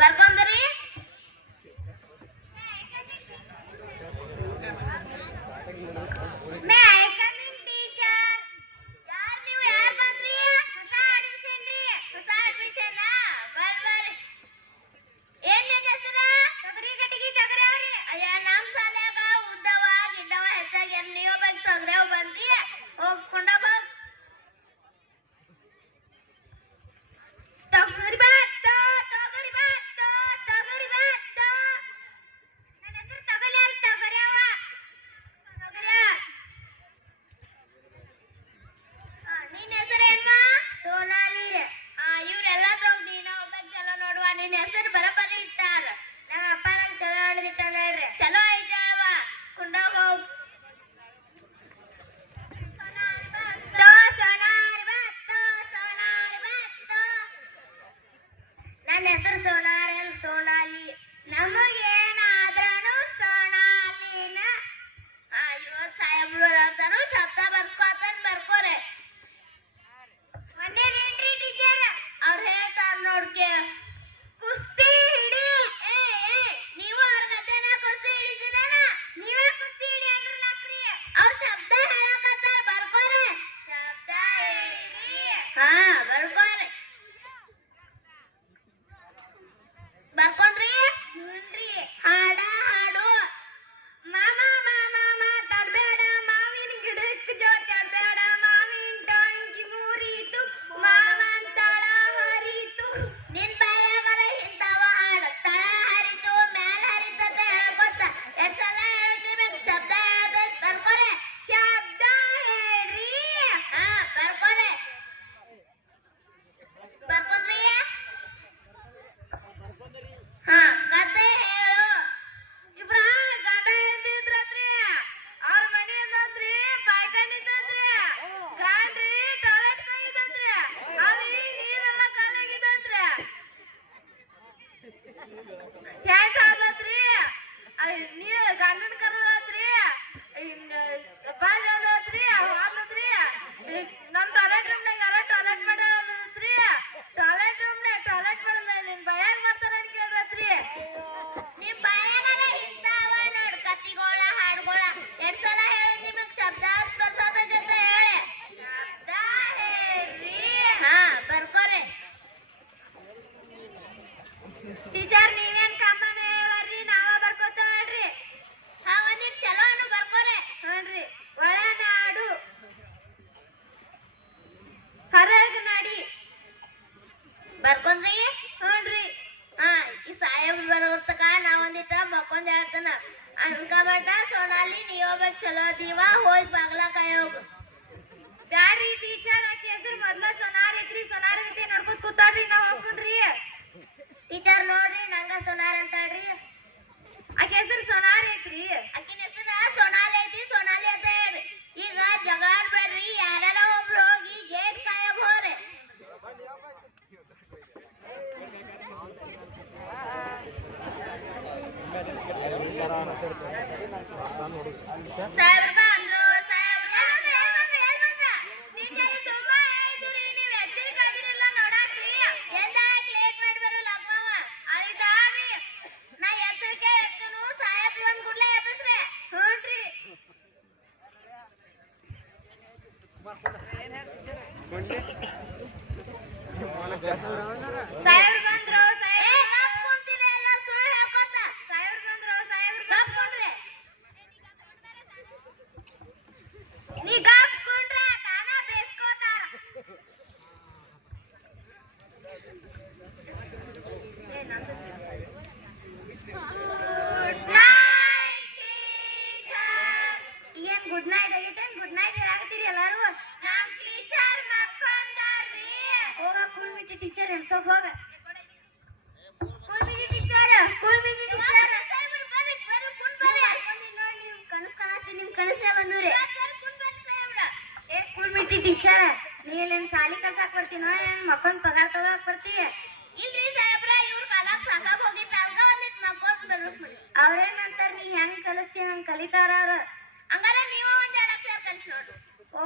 ಬರ್ಬಂದ್ರಿ ಮೇ ನಮಗೆ Remember ಅನ್ಕಬಾರ್ದ ಸೋನಾಲಿ ನೀವೊಬ್ಬ ಚಲೋ ದೀವ ಹೋಗಿ ಬಾಗ್ಲ ಕಾಯೋಗ. ಬ್ಯಾಡ್ರಿ ಟೀಚರ್, ಆಕಿ ಹೆಸರು ಮೊದ್ಲ ಸೋನಾರ್ ಐತ್ರಿ, ಸೋನಾರ್ ಐತಿ ನಡ್ಕೊತ ಕೂತಾಡ್ರಿ ನಾವ್ ಹಾಕೊಂಡ್ರಿ ಟೀಚರ್ ನೋಡ್ರಿ, ನಂಗ ಸೋನಾರ್ ಅಂತ ಹೇಳ್ರಿ ಆಕಿ ಹೆಸರು ಸೋನಾರ್ ಐತ್ರಿ. ಆಕಿನ ಹೆಸರು ಸೊನಾಲಿ ಐತಿ ಸೊನಾಲಿ ಅಂತ ಹೇಳ್ರಿ ಈಗ ಜಗಳ ಆಡ್ಬೇಡ್ರಿ ಯಾರ್ಯಾರ ಒಬ್ರು ಹೋಗಿ ಗೇಟ್ ಕಾಯೋಗ ಹೋರಿ ಸಾಹೇಬ್ರ ಅಂದ್ರು ಸಾಹೇಬ್ರ ಎಲ್ ಬಂದ್ರಿ ಎಲ್ ಬಂದ್ರ ಟೀಚರ್ ತುಂಬಾ ಹೇಳಿದ್ರಿ ನೀವ್ ಎದ್ದಿರ್ ಕದಿರಿಲ್ಲ ನೋಡಾಕ್ರಿ ಎಲ್ಲ ಲೇಟ್ ಮಾಡಿ ಬರೋ ಲಗ್ನವ ಅಳಿದಾರಿ ನಾ ಎತ್ತರಕ್ಕೆ ಎತ್ತನು ಸಾಹೇಬ್ರ ಒಂದ್ ಗುಡ್ಲೆ ಎಬ್ಬಿಸ್ರಿ ಹ್ಞೂನ್ರಿ ಸಾಹೇಬ್ರ ಬಂದ್ರು ಸಾಹೇಬ್ರ ಗಪ್ ಕುಂತೀನಿ ಎಲ್ಲ ಸುಳ್ಳು ಹೇಳ್ಕೊತ ಸಾಹೇಬ್ರ ಬಂದ್ರು ಸಾಹೇಬ್ರ ಗಪ್ ಕುಂಡ್ರಿ ನೀ ಗಪ್ ಕುಂಡ್ರ ತಾನ ಬೇಸ್ಕೋತಾರ ಏನ್ ಗುಡ್ ನೈಟ್ ಆಗೈತೆ ಗುಡ್ ನೈಟ್ ಹೇಳಾಕತ್ತೀರಿ ಎಲ್ಲಾರು. ನಮ್ ಟೀಚರ್ ಮಕ್ಕೊಂಡಾರ್ರಿ. ಹೋಗ ಸ್ಕೂಲ್ ಮಿಟಿ ಟೀಚರ್ ಎಲ್ಸೋಗ್ ಹೋಗ ಸ್ಕೂಲ್ ಮಿಟಿ ಟೀಚರ್ ಸ್ಕೂಲ್ ಮಿಟಿ ಟೀಚರ್ ಟೀಚರ್ ನೀ ಏನ್ ಸಾಲಿ ಕಲ್ಸಾಕ್ ಬರ್ತೀನೋ ಏನ್ ಮಕ್ಕಳ್ ಪಗಾರ ತಗೋಕ್ ಬರ್ತಿ ಇಲ್ರಿ ಸಾಹೇಬ್ರ ಇವ್ರ ಕಾಲಾಗ್ ಸಾಕಾಗ್ ಹೋಗಿದ್ದ. ಅಲ್ಗ ಒಂದಿಟ್ ಅವ್ರೇನ್ ಅಂತಾರ ನೀ ಹೆಂಗ್ ಕಲಿಸ್ತಿ ಹಂಗ್ ಕಲಿತಾರ ಅವ್ರ ಹಂಗಾರ ನೀವ ಒಂದ್ ಎರಡ್ ಅಕ್ಷರ ಕಲ್ಸಿ ನೋಡ್ರಿ ಹೋಗ ಅವ್ರ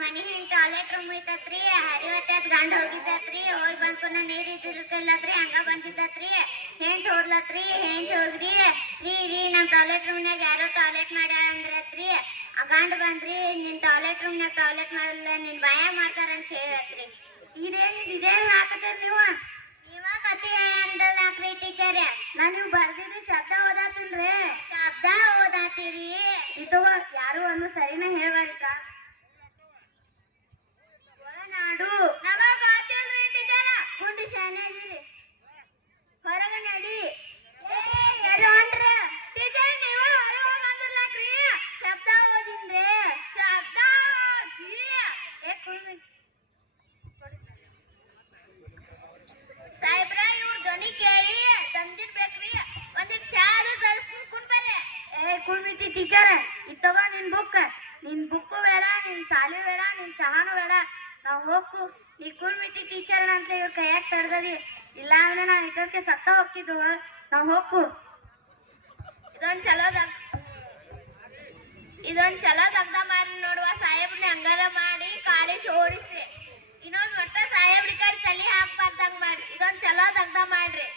ಮನೆ ಹೆಂಗ್ ಟಾಯ್ಲೆಟ್ ರೂಮ್ ಐತತ್ರಿ ಹರಿವತ್ತತ್ ಗಂಡ ಹೋಗಿದ್ದತ್ರಿ ಹೋಗಿ ಬಂದ್ ಪುನಃ ನೀರ್ ಇದ್ದಿರ್ಕಿಲ್ಲತ್ರಿ ಹಂಗ ಬಂದಿದ್ದತ್ರಿ. ಹೆಂಟ್ ಹೋದ್ಲತ್ರಿ ಹೆಂಟ್ ಹೋಗ್ರಿ. ರೀ ರೀ ನಮ್ ಟಾಯ್ಲೆಟ್ ರೂಮ್ನಾಗ ಯಾರೋ ಟಾಯ್ಲೆಟ್ ಮಾಡ್ಯಾರ ಅಂದ್ರತ್ರಿ. ಆ ಗಂಡ ಬಂದ್ರಿ ನಿನ್ ಟಾಯ್ಲೆಟ್ ರೂಮ್ನಾಗ ಟಾಯ್ಲೆಟ್ ಮಾಡಲ್ಲ ನಿನ್ ಭಯ ಮಾಡ್ತಾರ ಅಂತ ಹೇಳತ್ರಿ ಇದೇನ್ ಇದೇನ್ ಹಾಕತ್ತೀರಿ ನೀವು. ನೀವ ಕತೆ ಅಂದಲ್ಲಾಕ್ರಿ ಟೀಚರ್ ನಾನು ನೀವು ಬರ್ದಿದ್ದು ಶಬ್ದ ಓದಾತಿಲ್ರಿ ಶಬ್ದ ಓದಾತೀರಿ. ಇದು ಯಾರು ಒಂದು ಸರಿನ ಹೇಳ್ಬಾರ್ದ? ಟೀಚರ್ ಇತ್ತವ ನಿನ್ ಬುಕ್ ನಿನ್ ಬುಕ್ ಬೇಡ, ನಿನ್ ಸಾಲಿ ಬೇಡ, ನಿನ್ ಚಹಾನು ಬೇಡ. ನಾವ್ ಹೋಗು ನೀ ಮಿಟ್ಟಿ ಟೀಚರ್ ಅಂತ ಇವ್ರ ಕೈಯಾಗ ತಡ್ದದಿ. ಇಲ್ಲ ಅಂದ್ರೆ ನಾವ್ ಇದಕ್ಕೆ ಸತ್ತ ಹೋಗ್ತಿದ್ವು ನಾವ್ ಹೋಗು ಇದೊಂದ್ ಚಲೋ ದಗ್ ಇದೊಂದ್ ಚಲೋ ದಗ್ದ ಮಾಡಿ ನೋಡುವ. ಸಾಹೇಬ್ನ ಹಂಗಾರ ಮಾಡಿ ಕಾಲೇಜ್ ಓಡಿಸ್ರಿ. ಇನ್ನೊಂದ್ ಒಟ್ಟ ಸಾಹೇಬ್ರ ಕಡೆ ತಲೆ ಹಾಕ್ಬಾರ್ದಂಗ್ ಮಾಡ್ರಿ ಇದೊಂದ್ ಚಲೋ ದಗ್ದ ಮಾಡ್ರಿ.